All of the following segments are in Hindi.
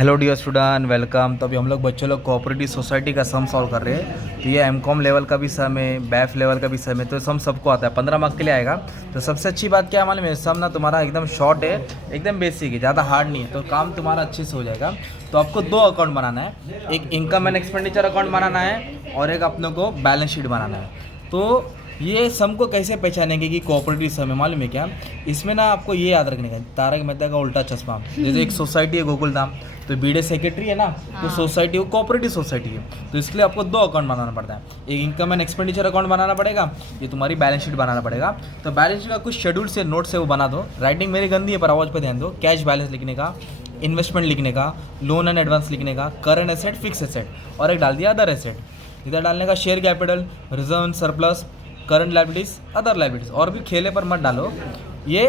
Hello dear student, welcome. तो अभी हम लोग बच्चों लोग कोऑपरेटिव सोसाइटी का सम सॉल्व कर रहे हैं। तो ये एमकॉम लेवल का भी सम है, बैफ लेवल का भी सम है। तो सम सबको आता है, 15 मार्क के लिए आएगा। तो सबसे अच्छी बात क्या है मालूम है, सम ना तुम्हारा एकदम शॉर्ट है, एकदम बेसिक है, ज़्यादा हार्ड नहीं है। तो काम तुम्हारा अच्छे से हो जाएगा। तो आपको दो अकाउंट बनाना है, एक इनकम एंड एक्सपेंडिचर अकाउंट बनाना है और एक अपने को बैलेंस शीट बनाना है। तो ये सम को कैसे पहचानेंगे कि कोऑपरेटिव सम है मालूम है क्या? इसमें ना आपको ये याद रखने का, तारक मेहता का उल्टा चश्मा। जैसे एक सोसाइटी है गोकुलधाम, तो बीडे सेक्रेटरी है ना, तो सोसाइटी वो कोऑपरेटिव सोसाइटी है। तो इसलिए आपको दो अकाउंट बनाना पड़ता है, एक इनकम एंड एक्सपेंडिचर अकाउंट बनाना पड़ेगा, ये तुम्हारी बैलेंस शीट बनाना पड़ेगा। तो बैलेंस शीट का कुछ शेड्यूल से नोट से वो बना दो। राइटिंग मेरी गंदी है पर आवाज़ पे ध्यान दो। कैश बैलेंस लिखने का, इन्वेस्टमेंट लिखने का, लोन एंड एडवांस लिखने का, करंट एसेट, फिक्स एसेट, और एक डाल दिया अदर एसेट। इधर डालने का share capital, reserve surplus, current liabilities, other liabilities. और भी खेले पर मत डालो। ये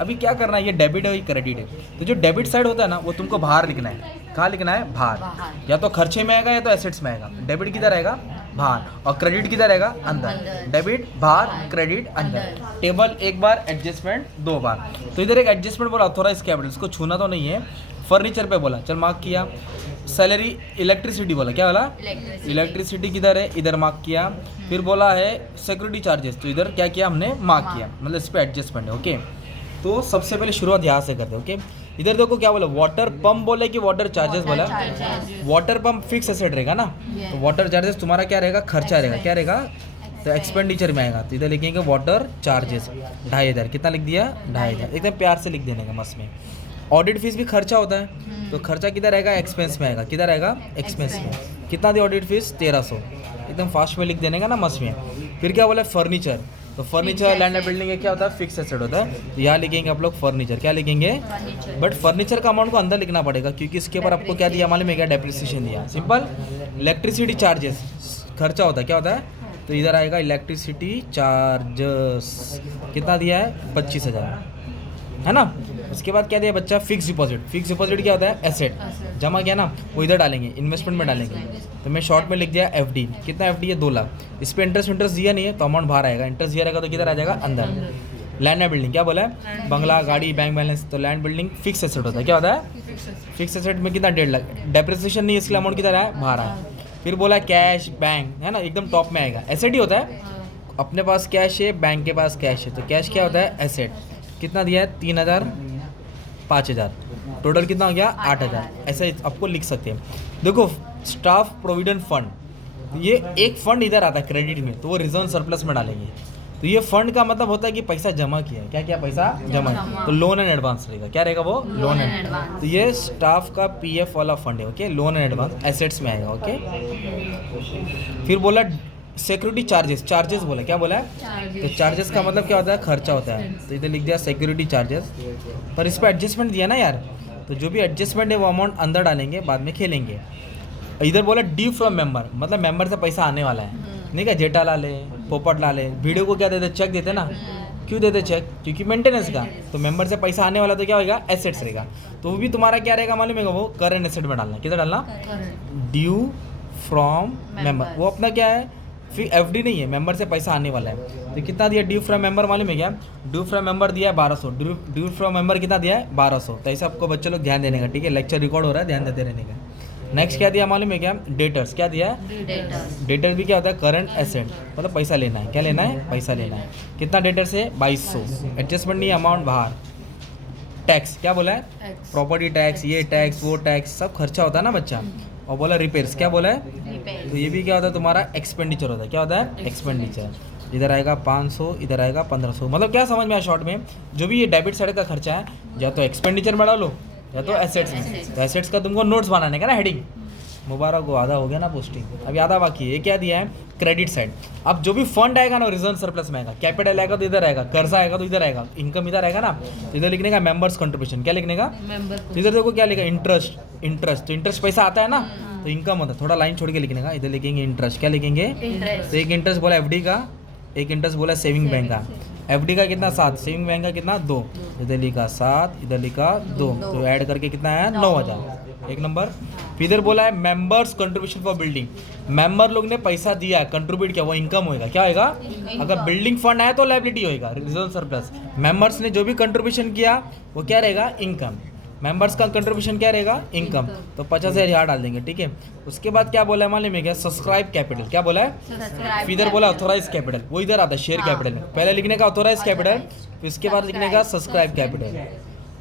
अभी क्या करना है, ये डेबिट है, ये क्रेडिट है। तो जो डेबिट साइड होता है ना, वो तुमको बाहर लिखना है। कहाँ लिखना है? बाहर। या तो खर्चे में आएगा या तो एसेट्स में आएगा। डेबिट किधर आएगा? बाहर। और क्रेडिट किधर आएगा? अंदर। डेबिट बाहर, क्रेडिट अंदर। टेबल एक बार, एडजस्टमेंट दो बार। तो इधर एक एडजस्टमेंट बोला, ऑथोराइज कैपिटल, इसको छूना तो नहीं है। फर्नीचर पे बोला, चल मार्क किया। सैलरी, इलेक्ट्रिसिटी बोला, क्या बोला? इलेक्ट्रिसिटी किधर है? इधर मार्क किया। फिर बोला है सिक्योरिटी चार्जेस, तो इधर क्या किया हमने? मार्क किया। मतलब इस पे एडजस्टमेंट है। ओके, तो सबसे पहले शुरुआत यहाँ से करते हैं। ओके, इधर देखो क्या बोला, वाटर पंप बोले कि वाटर चार्जेस बोला? वाटर पंप फिक्स एसेट रहेगा ना, तो वाटर चार्जेस तुम्हारा क्या रहेगा? खर्चा रहेगा। क्या रहेगा? तो एक्सपेंडिचर में आएगा। तो इधर लिखेंगे वाटर चार्जेस 2500। कितना लिख दिया? 2500। एकदम प्यार से लिख देने का मस्त में। ऑडिट फीस भी खर्चा होता है, तो खर्चा किधर आएगा? एक्सपेंस में आएगा। किधर आएगा? एक्सपेंस में। कितना दी ऑडिट फीस? 1300। एकदम फास्ट में लिख देने का ना मस्त में। फिर क्या बोला? फर्नीचर। तो फर्नीचर, लैंड एंड बिल्डिंग क्या होता है? फिक्स एसेट होता है। तो यहाँ लिखेंगे आप लोग फर्नीचर। क्या लिखेंगे? बट फर्नीचर का अमाउंट को अंदर लिखना पड़ेगा, क्योंकि इसके ऊपर आपको क्या दिया मालूम है क्या? डेप्रिसिएशन दिया। सिंपल। इलेक्ट्रिसिटी चार्जेस खर्चा होता है, क्या होता है? तो इधर आएगा इलेक्ट्रिसिटी चार्जेस। कितना दिया है? 25,000, है ना। उसके बाद क्या दिया बच्चा? Fix deposit. फिक्स डिपॉजिट क्या होता है? एसेट जमा किया ना, वो इधर डालेंगे, इन्वेस्टमेंट में डालेंगे। तो मैं शॉर्ट में लिख दिया एफडी। कितना एफडी है? 2 लाख। इस पर इंटरेस्ट दिया नहीं है, तो अमाउंट बाहर आएगा। इंटरेस्ट दिया रहेगा तो किधर आ जाएगा? अंदर। लैंड एंड बिल्डिंग क्या बोला है? बंगला, गाड़ी, बैंक बैलेंस। तो लैंड बिल्डिंग फिक्स एसेट होता है। क्या होता है? फिक्स एसेट में कितना? 1.5 लाख। डेप्रिसिएशन नहीं है, इसलिए अमाउंट किधर है? बाहर आया। फिर बोला कैश, बैंक, है ना, एकदम टॉप में आएगा। एसेट ही होता है, अपने पास कैश है, बैंक के पास कैश है, तो कैश क्या होता है? एसेट। कितना दिया है? 3,000, 5,000। टोटल कितना हो गया? 8,000। ऐसे आपको लिख सकते हैं। देखो, स्टाफ प्रोविडेंट फंड, ये एक फंड इधर आता है क्रेडिट में, तो वो रिजर्व सरप्लस में डालेंगे। तो ये फंड का मतलब होता है कि पैसा जमा किया है। क्या किया? पैसा जमा किया। तो लोन एंड एडवांस रहेगा। क्या रहेगा वो? Loan and. तो ये स्टाफ का पीएफ वाला फंड है। Okay, loan and advance assets में आएगा। ओके, फिर बोला सिक्योरिटी चार्जेस। चार्जेस बोला, क्या बोला है? तो चार्जेस का मतलब क्या होता है? खर्चा होता है। तो इधर लिख दिया सिक्योरिटी चार्जेस। पर इस पर एडजस्टमेंट दिया ना यार, तो जो भी एडजस्टमेंट है वो अमाउंट अंदर डालेंगे, बाद में खेलेंगे। इधर बोला ड्यू फ्रॉम मेंबर, मतलब मेंबर से पैसा आने वाला है। नहीं क्या? जेठा ला ले, पोपट ला ले, वीडियो को क्या देते? चेक देते ना। क्यों देते चेक? क्योंकि मेंटेनेंस का। तो मेंबर से पैसा आने वाला तो क्या होगा? एसेट्स रहेगा। तो वो भी तुम्हारा क्या रहेगा मालूम है? वो करंट एसेट में डालना। किधर डालना? Due from member. वो अपना क्या है? फिर एफडी नहीं है, मेंबर से पैसा आने वाला है। तो कितना दिया ड्यू फ्रॉम मेंबर मालूम है क्या? ड्यू फ्रॉम मेंबर दिया है 1200। ड्यू फ्रॉम मेंबर कितना दिया है? 1200। तो ऐसे आपको बच्चे लोग ध्यान देने का, ठीक है? लेक्चर रिकॉर्ड हो रहा है, ध्यान देते रहने का। नेक्स्ट क्या दिया मालूम है क्या? डेटर्स। क्या दिया है? डेटर्स भी क्या होता है? करंट एसेट, मतलब पैसा लेना है। क्या लेना है? पैसा लेना है। कितना डेटर्स है? 2200। एडजस्टमेंट नहीं, अमाउंट बाहर। टैक्स क्या बोला है? प्रॉपर्टी टैक्स, ये टैक्स, वो टैक्स, सब खर्चा होता है ना बच्चा। और बोला रिपेयर्स। क्या बोला है? तो ये भी क्या होता है? तुम्हारा एक्सपेंडिचर होता है। क्या होता है? एक्सपेंडिचर। इधर आएगा 500, इधर आएगा 1500। मतलब क्या समझ में आया शॉर्ट में? जो भी ये डेबिट साइड का खर्चा है, या तो एक्सपेंडिचर में डालो या तो एसेट्स में। तो एसेट्स का तुमको नोट्स बनाने का ना, हेडिंग। मुबारक हो, आधा हो गया ना पोस्टिंग, अभी आधा बाकी है। ये क्या दिया है? Credit side. अब जो भी फंड आएगा ना, रिजर्व सरप्लस में आएगा। कैपिटल आएगा तो इधर आएगा, कर्जा आएगा तो इधर आएगा, इनकम इधर आएगा ना, तो इधर लिखने का मेंबर्स कंट्रीब्यूशन। क्या लिखने का? तो इधर देखो क्या लिखा? इंटरेस्ट। इंटरेस्ट, तो इंटरेस्ट पैसा आता है ना, तो इनकम होता है। थोड़ा लाइन छोड़ के लिखने का, इधर लिखेंगे इंटरेस्ट। क्या लिखेंगे? तो एक इंटरेस्ट बोला एफडी का, एक इंटरेस्ट बोला सेविंग बैंक का। एफडी का कितना? 7। सेविंग बैंक का कितना? 2। इधर लिखा 7, इधर लिखा 2, तो ऐड करके कितना आया? 9,000। एक नंबर। फिर इधर बोला है members contribution for building. Member लोग ने पैसा दिया, कंट्रीब्यूट किया, वो इनकम होएगा। क्या होएगा? अगर बिल्डिंग फंड आया तो लायबिलिटी होएगा, रिजर्व सरप्लस। मेंबर्स ने जो भी कंट्रीब्यूशन किया वो क्या रहेगा? इनकम। मेंबर्स का कंट्रीब्यूशन क्या रहेगा, इनकम, तो 50,000 यहाँ डाल देंगे, ठीक है। उसके बाद क्या बोला है मालूम है क्या, सब्सक्राइब कैपिटल, क्या बोला है, इधर बोला ऑथोराइज कैपिटल, वो इधर आता है शेयर कैपिटल में, पहले लिखने का ऑथोराइज कैपिटल, फिर उसके बाद लिखने का सब्सक्राइब कैपिटल।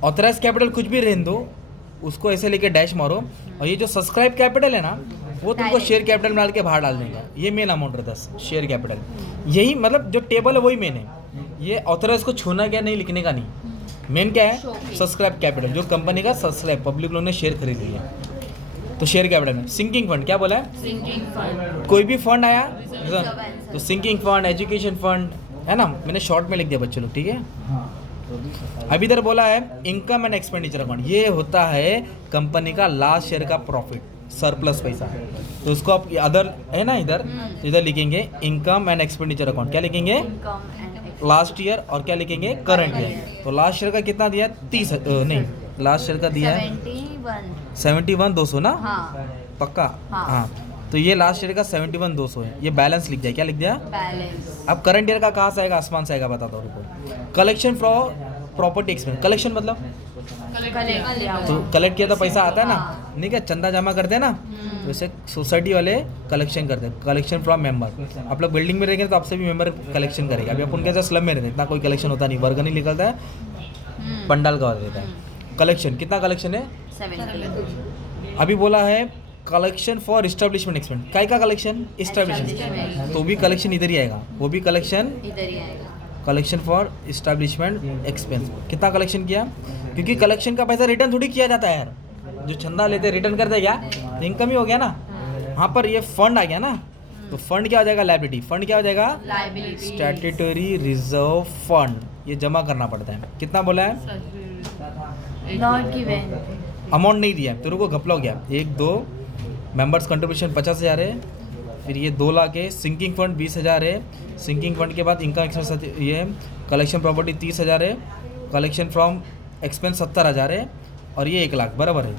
ऑथोराइज कैपिटल कुछ भी रहने दो, उसको ऐसे लेके डैश मारो, और ये जो सब्सक्राइब कैपिटल है ना, वो तुमको शेयर कैपिटल में डाल के बाहर डाल देगा, ये मेन अमाउंट रहता है शेयर कैपिटल, यही मतलब जो टेबल है वही मेन है, ये ऑथोराइज को छूना क्या नहीं, लिखने का नहीं, मेन क्या है सब्सक्राइब कैपिटल, जो कंपनी का सब्सक्राइब पब्लिक लोगों ने शेयर खरीद लिया, तो शेयर कैपिटल में। सिंकिंग फंड क्या बोला है, सिंकिंग फंड, कोई भी फंड आया तो सिंकिंग फंड, एजुकेशन फंड है ना, मैंने शॉर्ट में लिख दिया बच्चों लोग, ठीक है। अभी इधर बोला है इनकम एंड एक्सपेंडिचर अकाउंट, ये होता है कंपनी का लास्ट शेयर का प्रॉफिट, सरप्लस पैसा, तो उसको आप अदर है ना इधर, तो इधर लिखेंगे इनकम एंड एक्सपेंडिचर अकाउंट, क्या लिखेंगे इनकम एंड लास्ट ईयर, और क्या लिखेंगे करंट ईयर, तो लास्ट ईयर का कितना दिया, 30 नहीं, लास्ट ईयर का दिया है 71,200 ना, हाँ पक्का, हाँ। हाँ, तो ये लास्ट ईयर का 71,200 है, ये बैलेंस लिख दिया, क्या लिख दिया। बैलेंस। अब करंट ईयर का कहाँ से आएगा, आसमान से आएगा, बताता हूँ रुको। Collection from property expense, collection मतलब तो कलेक्ट किया तो पैसा आता है ना, नहीं क्या चंदा जमा करते हैं ना, तो वैसे सोसाइटी वाले कलेक्शन करते हैं, कलेक्शन फ्रॉम मेंबर। आप लोग बिल्डिंग में रहेंगे तो आपसे भी मेंबर कलेक्शन करेगा, अभी अपन कैसे स्लम में रहते हैं, इतना कोई कलेक्शन होता नहीं, वर्ग नहीं निकलता है, पंडाल का रहता है। कलेक्शन कितना कलेक्शन है, 70। अभी बोला है कलेक्शन फॉर इस्टेब्लिशमेंट एक्सपेंस, काय का कलेक्शन, इस्टेब्लिशमेंट, तो भी कलेक्शन इधर ही आएगा, वो भी कलेक्शन इधर ही आएगा। कलेक्शन फॉर इस्टेब्लिशमेंट एक्सपेंस, कितना कलेक्शन किया, क्योंकि कलेक्शन का पैसा रिटर्न थोड़ी किया जाता है यार, जो चंदा लेते रिटर्न कर देगा तो इनकम ही हो गया ना, वहाँ पर ये फंड आ गया ना, तो फंड क्या हो जाएगा, लायबिलिटी, फंड क्या हो जाएगा, लायबिलिटी, स्टैट्यूटरी रिजर्व फंड, ये जमा करना पड़ता है। कितना बोला है, नॉट गिवन, अमाउंट नहीं दिया है, तेरे को घपला हो गया, 1-2 मेंबर्स कंट्रीब्यूशन 50,000 है, फिर ये 2 लाख है, सिंकिंग फंड 20,000 है, सिंकिंग फंड के बाद इनकम एक्सपेंस ये कलेक्शन प्रॉपर्टी 30,000 है, कलेक्शन फ्रॉम एक्सपेंस 70,000 है, और ये 1 लाख बराबर है।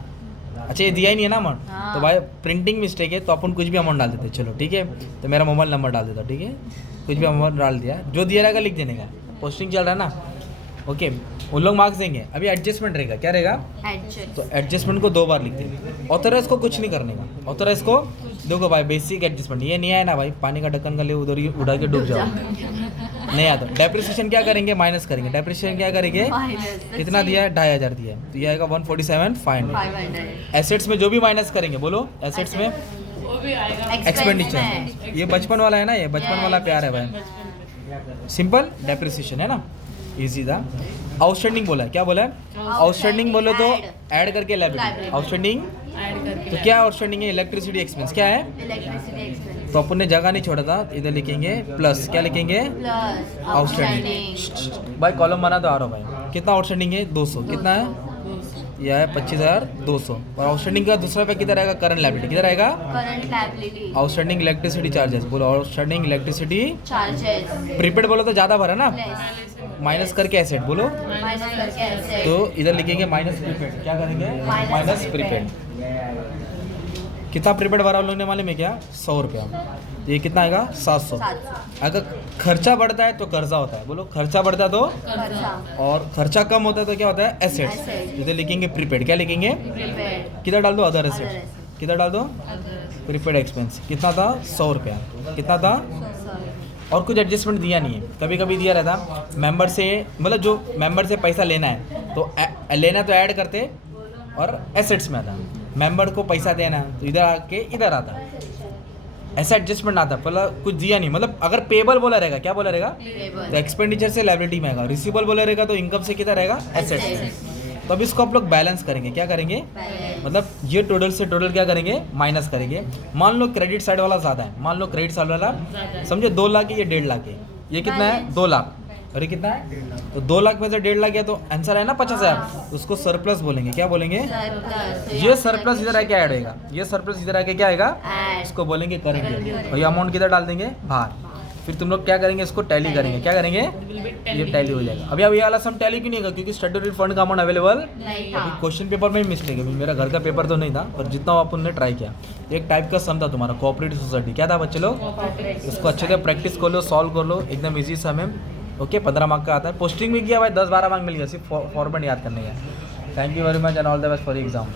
अच्छा ये दिया ही नहीं है ना अमाउंट, हाँ। तो भाई प्रिंटिंग मिस्टेक है, तो अपन कुछ भी अमाउंट डाल देते, चलो ठीक है, तो मेरा मोबाइल नंबर डाल देता, ठीक है, कुछ भी अमाउंट डाल दिया, जो दिया रहेगा लिख देने का, पोस्टिंग चल रहा है ना, ओके, उन लोग मार्क्स देंगे। अभी एडजस्टमेंट रहेगा, क्या रहेगा, एडजस्ट, तो एडजस्टमेंट को 2 बार लिख देंगे, ऑथराइज को कुछ नहीं करने का, ऑथराइज को देखो भाई बेसिक एडजस्टमेंट, ये नहीं आया ना भाई, पानी का ढक्कन का ले उधर ही उड़ा के डूब जाओ, नहीं आता। डेप्रिसिएशन क्या करेंगे, माइनस करेंगे, डेप्रिसिएशन क्या करेंगे, कितना दिया है, 2,500 दिया है, तो ये आएगा 147,500। 500 एसेट्स में जो भी माइनस करेंगे, बोलो एसेट्स में एक्सपेंडिचर, ये बचपन वाला है ना, ये बचपन वाला प्यार है भाई, सिंपल डेप्रिसिएशन है ना, इजी था। आउटस्टैंडिंग बोला है, क्या बोला है, आउटस्टैंडिंग बोलो तो ऐड करके लायबिलिटी, आउटस्टैंडिंग, तो क्या आउटस्टैंडिंग है, इलेक्ट्रिसिटी एक्सपेंस, क्या है, इलेक्ट्रिसिटी एक्सपेंस तो अपन ने जगह नहीं छोड़ा था, इधर लिखेंगे प्लस, क्या लिखेंगे, प्लस आउटस्टैंडिंग, भाई कॉलम बना तो आ रहा भाई, कितना आउटस्टैंडिंग है, 200, कितना है, यह है 25,200, और आउटस्टैंडिंग का दूसरा पे किधर आएगा, करंट लायबिलिटी, किधर आएगा, current liability, outstanding electricity charges, बोलो आउटस्टैंडिंग इलेक्ट्रिसिटी, चार्जेस, प्रीपेड बोलो तो ज़्यादा भरा ना, लेस, माइनस करके एसेट बोलो, माइनस करके एसेट, तो इधर लिखेंगे माइनस प्रीपेड, क्या करेंगे, माइनस प्रीपेड, कितना प्रीपेड भरा लोगों ने मालूम है क्या, 100 रुपया, तो ये कितना आएगा, 700। 700 अगर खर्चा बढ़ता है तो कर्जा होता है, बोलो खर्चा बढ़ता है तो, खर्चा, और खर्चा कम होता है तो क्या होता है, एसेट्स, Assets। इधर लिखेंगे प्रीपेड, क्या लिखेंगे, प्रीपेड, किधर डाल दो, अदर Other एसेट्स, assets। किधर डाल दो, प्रीपेड एक्सपेंस, कितना था, 100 रुपया, कितना था, और कुछ एडजस्टमेंट दिया नहीं है, कभी कभी दिया रहता मेंबर से, मतलब जो मेंबर से पैसा लेना है तो लेना तो ऐड करते, और एसेट्स में आता, मेंबर को पैसा देना तो इधर आके इधर आता, ऐसा एडजस्टमेंट आता, पहले कुछ दिया नहीं, मतलब अगर पेबल बोला रहेगा, क्या बोला रहेगा, तो एक्सपेंडिचर से लायबिलिटी में आएगा, रिसीवेबल बोला रहेगा तो इनकम से किधर रहेगा, एसेट्स, तो अब इसको आप लोग बैलेंस करेंगे, क्या करेंगे, मतलब ये टोटल से टोटल क्या करेंगे, माइनस करेंगे। मान लो क्रेडिट साइड वाला ज़्यादा है, मान लो क्रेडिट साइड वाला समझे 2 लाख है, ये 1.5 लाख है, ये कितना है, 2 लाख, और ये कितना है, तो 2 लाख में से 1.5 लाख गया तो आंसर है ना 50,000, उसको सरप्लस बोलेंगे, क्या बोलेंगे, ये सरप्लस इधर आके ऐड होएगा, ये सरप्लस इधर आके क्या आएगा, इसको बोलेंगे करंट, और ये अमाउंट किधर डाल देंगे, बाहर, फिर तुम लोग क्या करेंगे, इसको टैली करेंगे, क्या करेंगे, ये टैली हो जाएगा। अभी ये वाला सम टैली क्यों नहीं होगा, क्योंकि स्टैट्यूटरी फंड का अमाउंट अवेलेबल नहीं अभी था, क्वेश्चन पेपर में ही मिस्टेक है, मेरा घर का पेपर तो नहीं था, पर जितना अपन ने ट्राई किया, एक टाइप का सम था तुम्हारा कोऑपरेटिव सोसाइटी, क्या था बच्चे लोग, इसको अच्छे से प्रैक्टिस कर लो, सॉल्व कर लो, एकदम इजी सम है, ओके 15 मार्क का आता है, पोस्टिंग भी किया भाई 10-12 मार्क मिल गया, सिर्फ फॉर्मेट याद करने का, thank you very much and all the best for exam.